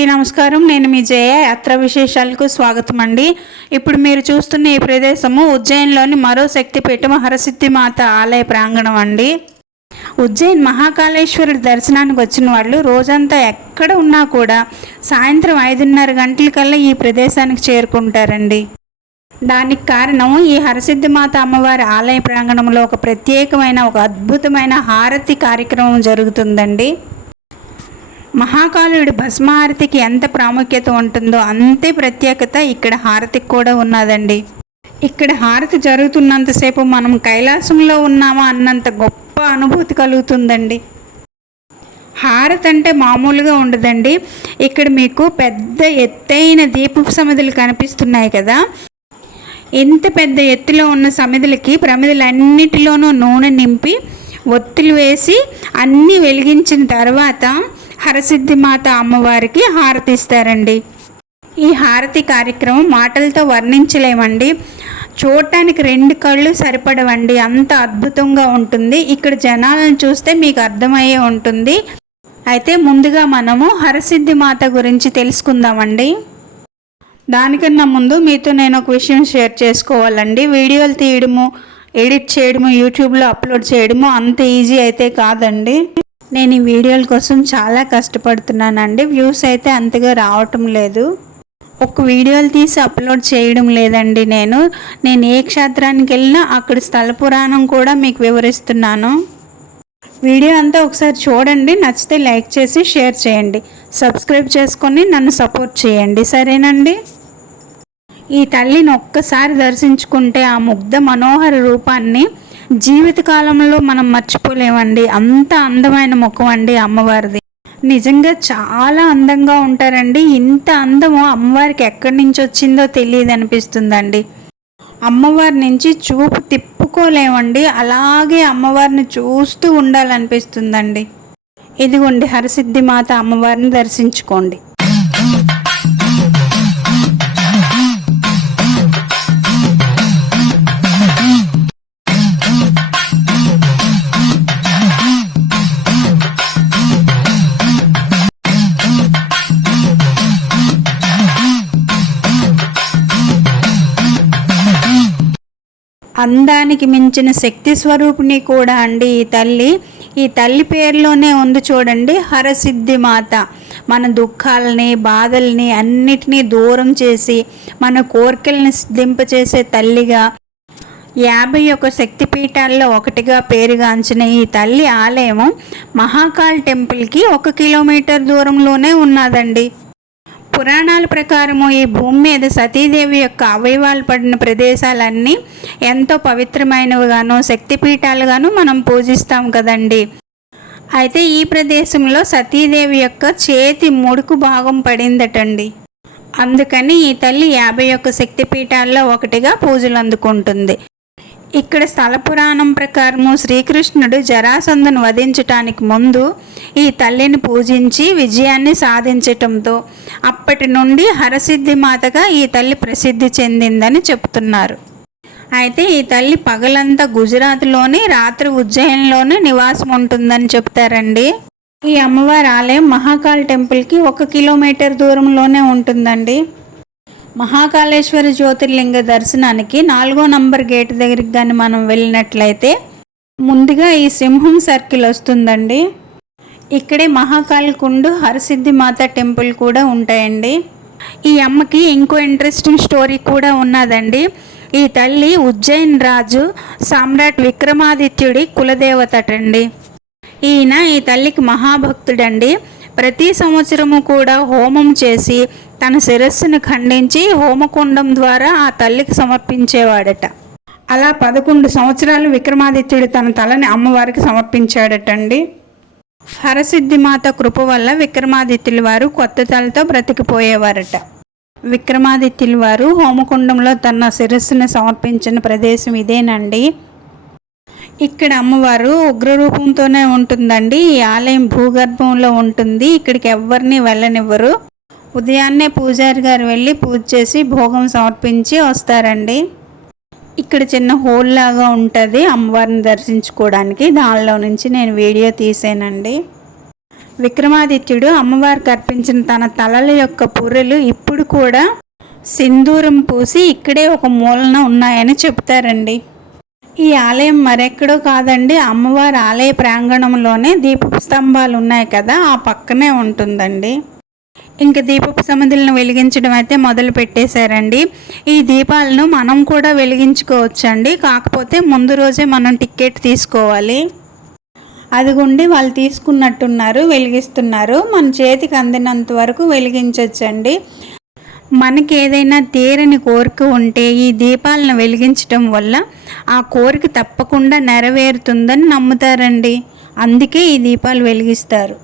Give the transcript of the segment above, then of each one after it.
అందరికీ నమస్కారం. నేను మీ జయ. యాత్ర విశేషాలకు స్వాగతం అండి. ఇప్పుడు మీరు చూస్తున్న ఈ ప్రదేశము ఉజ్జయిన్లోని మరో శక్తిపీఠం హరసిద్ధిమాత ఆలయ ప్రాంగణం అండి. ఉజ్జయిన్ మహాకాళేశ్వరుడి దర్శనానికి వచ్చిన వాళ్ళు రోజంతా ఎక్కడ ఉన్నా కూడా సాయంత్రం 5:30 గంటలకల్లా ఈ ప్రదేశానికి చేరుకుంటారండి. దానికి కారణం ఈ హరసిద్ధిమాత అమ్మవారి ఆలయ ప్రాంగణంలో ఒక ప్రత్యేకమైన ఒక అద్భుతమైన హారతి కార్యక్రమం జరుగుతుందండి. మహాకాళుడి భస్మహారతికి ఎంత ప్రాముఖ్యత ఉంటుందో అంతే ప్రత్యేకత ఇక్కడ హారతికి కూడా ఉన్నదండి. ఇక్కడ హారతి జరుగుతున్నంతసేపు మనం కైలాసంలో ఉన్నామా అన్నంత గొప్ప అనుభూతి కలుగుతుందండి. హారతి అంటే మామూలుగా ఉండదండి. ఇక్కడ మీకు పెద్ద ఎత్తైన దీపపు సమిధులు కనిపిస్తున్నాయి కదా. ఎంత పెద్ద ఎత్తులో ఉన్న సమిధులకి ప్రమిదలన్నిటిలోనూ నూనె నింపి ఒత్తులు వేసి అన్నీ వెలిగించిన తర్వాత హరసిద్ధిమాత అమ్మవారికి హారతి ఇస్తారండి. ఈ హారతి కార్యక్రమం మాటలతో వర్ణించలేమండి. చూడటానికి 2 కళ్ళు సరిపడవండి, అంత అద్భుతంగా ఉంటుంది. ఇక్కడ జనాలను చూస్తే మీకు అర్థమయ్యే ఉంటుంది. అయితే ముందుగా మనము హరసిద్ధిమాత గురించి తెలుసుకుందామండి. దానికన్నా ముందు మీతో నేను ఒక విషయం షేర్ చేసుకోవాలండి. వీడియోలు తీయడము, ఎడిట్ చేయడము, యూట్యూబ్లో అప్లోడ్ చేయడము అంత ఈజీ అయితే కాదండి. నేను ఈ వీడియోల కోసం చాలా కష్టపడుతున్నానండి. వ్యూస్ అయితే అంతగా రావటం లేదు. ఒక వీడియోలు తీసి అప్లోడ్ చేయడం లేదండి. నేను ఏ క్షేత్రానికి వెళ్ళినా అక్కడ స్థల పురాణం కూడా మీకు వివరిస్తున్నాను. వీడియో అంతా ఒకసారి చూడండి. నచ్చితే లైక్ చేసి షేర్ చేయండి. సబ్స్క్రైబ్ చేసుకొని నన్ను సపోర్ట్ చేయండి, సరేనండి. ఈ తల్లిని ఒక్కసారి దర్శించుకుంటే ఆ ముగ్ధ మనోహర రూపాన్ని జీవితకాలంలో మనం మర్చిపోలేమండి. అంత అందమైన ముఖం అండి అమ్మవారిది. నిజంగా చాలా అందంగా ఉంటారండి. ఇంత అందము అమ్మవారికి ఎక్కడి నుంచి వచ్చిందో తెలియదు అనిపిస్తుందండి. అమ్మవారి నుంచి చూపు తిప్పుకోలేమండి. అలాగే అమ్మవారిని చూస్తూ ఉండాలనిపిస్తుందండి. ఇదిగోండి హరసిద్ధిమాత అమ్మవారిని దర్శించుకోండి. అందానికి మించిన శక్తి స్వరూపిణి కూడా అండి ఈ తల్లి పేరులోనే ఉంది చూడండి, హరసిద్ధిమాత. మన దుఃఖాలని, బాధల్ని అన్నిటినీ దూరం చేసి మన కోరికల్ని సిద్ధింపచేసే తల్లిగా 51 శక్తిపీఠాల్లో ఒకటిగా పేరుగాంచిన ఈ తల్లి ఆలయం మహాకాళ్ టెంపుల్కి 1 కిలోమీటర్ దూరంలోనే ఉన్నదండి. పురాణాల ప్రకారము ఈ భూమి మీద సతీదేవి యొక్క అవయవాలు పడిన ప్రదేశాలన్నీ ఎంతో పవిత్రమైనవిగాను శక్తిపీఠాలుగాను మనం పూజిస్తాం కదండి. అయితే ఈ ప్రదేశంలో సతీదేవి యొక్క చేతి ముడుకు భాగం పడిందటండి. అందుకని ఈ తల్లి 51 శక్తిపీఠాల్లో ఒకటిగా పూజలు అందుకుంటుంది. ఇక్కడ స్థల పురాణం ప్రకారము శ్రీకృష్ణుడు జరాసంధను వధించటానికి ముందు ఈ తల్లిని పూజించి విజయాన్ని సాధించటంతో అప్పటి నుండి హరసిద్ధిమాతగా ఈ తల్లి ప్రసిద్ధి చెందిందని చెప్తున్నారు. అయితే ఈ తల్లి పగలంతా గుజరాత్లోని, రాత్రి ఉజ్జయిన్లోనే నివాసం ఉంటుందని చెప్తారండి. ఈ అమ్మవారి ఆలయం మహాకాళ్ టెంపుల్కి 1 కిలోమీటర్ దూరంలోనే ఉంటుందండి. మహాకాళేశ్వర జ్యోతిర్లింగ దర్శనానికి 4వ నంబర్ గేట్ దగ్గరికి కానీ మనం వెళ్ళినట్లయితే ముందుగా ఈ సింహం సర్కిల్ వస్తుందండి. ఇక్కడే మహాకాళి కుండు, హరసిద్ధిమాత టెంపుల్ కూడా ఉంటాయండి. ఈ అమ్మకి ఇంకో ఇంట్రెస్టింగ్ స్టోరీ కూడా ఉన్నదండి. ఈ తల్లి ఉజ్జయిన్ రాజు సామ్రాట్ విక్రమాదిత్యుడి కులదేవతటండి. ఈయన ఈ తల్లికి మహాభక్తుడండి. ప్రతి సంవత్సరము కూడా హోమం చేసి తన శిరస్సును ఖండించి హోమకుండం ద్వారా ఆ తల్లికి సమర్పించేవాడట. అలా 11 సంవత్సరాలు విక్రమాదిత్యుడు తన తలని అమ్మవారికి సమర్పించాడటండి. హరసిద్ధిమాత కృప వల్ల విక్రమాదిత్యుల వారు కొత్త తలతో బ్రతికిపోయేవారట. విక్రమాదిత్యుల వారు హోమకుండంలో తన శిరస్సును సమర్పించిన ప్రదేశం ఇదేనండి. ఇక్కడ అమ్మవారు ఉగ్రరూపంతోనే ఉంటుందండి. ఈ ఆలయం భూగర్భంలో ఉంటుంది. ఇక్కడికి ఎవరిని వెళ్ళనివ్వరు. ఉదయాన్నే పూజారి గారు వెళ్ళి పూజ చేసి భోగం సమర్పించి వస్తారండి. ఇక్కడ చిన్న హోల్ లాగా ఉంటుంది అమ్మవారిని దర్శించుకోవడానికి. దానిలో నుంచి నేను వీడియో తీసానండి. విక్రమాదిత్యుడు అమ్మవారికి అర్పించిన తన తలల యొక్క పుర్రెలు ఇప్పుడు కూడా సింధూరం పూసి ఇక్కడే ఒక మూలన ఉన్నాయని చెప్తారండి. ఈ ఆలయం మరెక్కడో కాదండి, అమ్మవారి ఆలయ ప్రాంగణంలోనే దీపపు స్తంభాలు ఉన్నాయి కదా, ఆ పక్కనే ఉంటుందండి. ఇంకా దీపపు సమిధులను వెలిగించడం అయితే మొదలు పెట్టేశారండి. ఈ దీపాలను మనం కూడా వెలిగించుకోవచ్చండి, కాకపోతే ముందు రోజే మనం టికెట్ తీసుకోవాలి. అదిగుండి వాళ్ళు తీసుకున్నట్టున్నారు, వెలిగిస్తున్నారు. మన చేతికి అందినంత వరకు వెలిగించవచ్చండి. మనకి ఏదైనా తీరని కోరిక ఉంటే ఈ దీపాలను వెలిగించడం వల్ల ఆ కోరిక తప్పకుండా నెరవేరుతుందని నమ్ముతారండి. అందుకే ఈ దీపాలు వెలిగిస్తారు.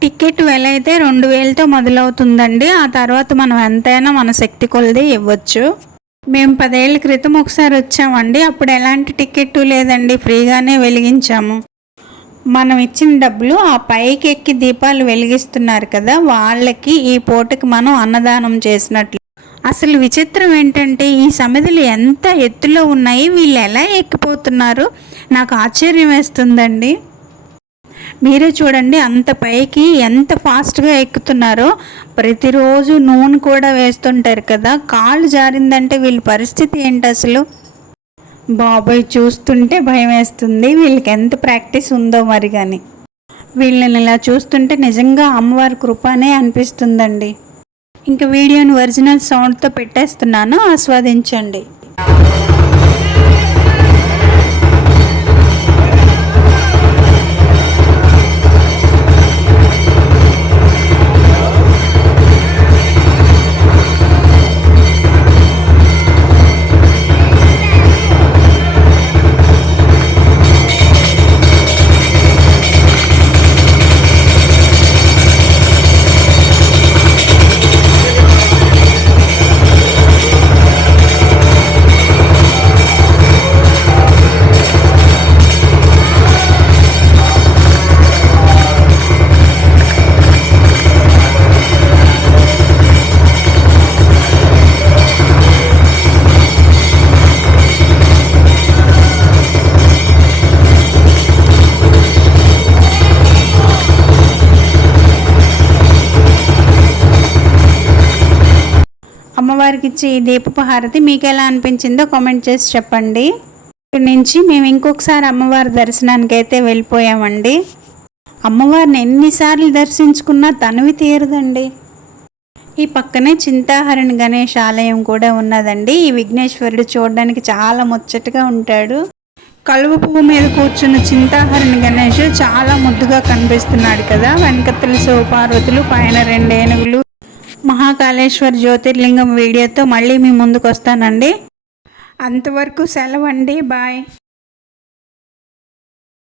టికెట్ వెల అయితే 2000తో మొదలవుతుందండి. ఆ తర్వాత మనం ఎంతైనా మన శక్తి కొలది ఇవ్వచ్చు. మేము 10 ఏళ్ల క్రితం ఒకసారి వచ్చామండి. అప్పుడు ఎలాంటి టికెట్ లేదండి, ఫ్రీగానే వెలిగించాము. మనం ఇచ్చిన డబ్బులు ఆ పైకి ఎక్కి దీపాలు వెలిగిస్తున్నారు కదా, వాళ్ళకి ఈ పూటకి మనం అన్నదానం చేసినట్లు. అసలు విచిత్రం ఏంటంటే ఈ సమిధులు ఎంత ఎత్తులో ఉన్నాయి, వీళ్ళు ఎలా ఎక్కిపోతున్నారు, నాకు ఆశ్చర్యం వేస్తుందండి. మీరే చూడండి, అంత పైకి ఎంత ఫాస్ట్గా ఎక్కుతున్నారో. ప్రతిరోజు నూనె కూడా వేస్తుంటారు కదా, కాళ్ళు జారిందంటే వీళ్ళ పరిస్థితి ఏంటి అసలు? బాబాయ్ చూస్తుంటే భయం వేస్తుంది. వీళ్ళకి ఎంత ప్రాక్టీస్ ఉందో మరి. కానీ వీళ్ళని ఇలా చూస్తుంటే నిజంగా అమ్మవారి కృపనే అనిపిస్తుందండి. ఇంకా వీడియోని ఒరిజినల్ సౌండ్తో పెట్టేస్తున్నాను, ఆస్వాదించండి. అమ్మవారికి ఇచ్చే ఈ దీపపు హారతి మీకు ఎలా అనిపించిందో కామెంట్ చేసి చెప్పండి. ఇక్కడి నుంచి మేము ఇంకొకసారి అమ్మవారి దర్శనానికి అయితే వెళ్ళిపోయామండి. అమ్మవారిని ఎన్నిసార్లు దర్శించుకున్నా తనివి తీరదండి. ఈ పక్కనే చింతాహరణి గణేష్ ఆలయం కూడా ఉన్నదండి. ఈ విఘ్నేశ్వరుడు చూడడానికి చాలా ముచ్చటగా ఉంటాడు. కలువ పువ్వు మీద కూర్చున్న చింతాహరణి గణేష్ చాలా ముద్దుగా కనిపిస్తున్నాడు కదా. వెనక తులసి పార్వతులు, పైన 2 ఏనుగులు. మహాకాళేశ్వర్ జ్యోతిర్లింగం వీడియోతో మళ్ళీ మీ ముందుకు వస్తానండి. అంతవరకు సెలవండి, బాయ్.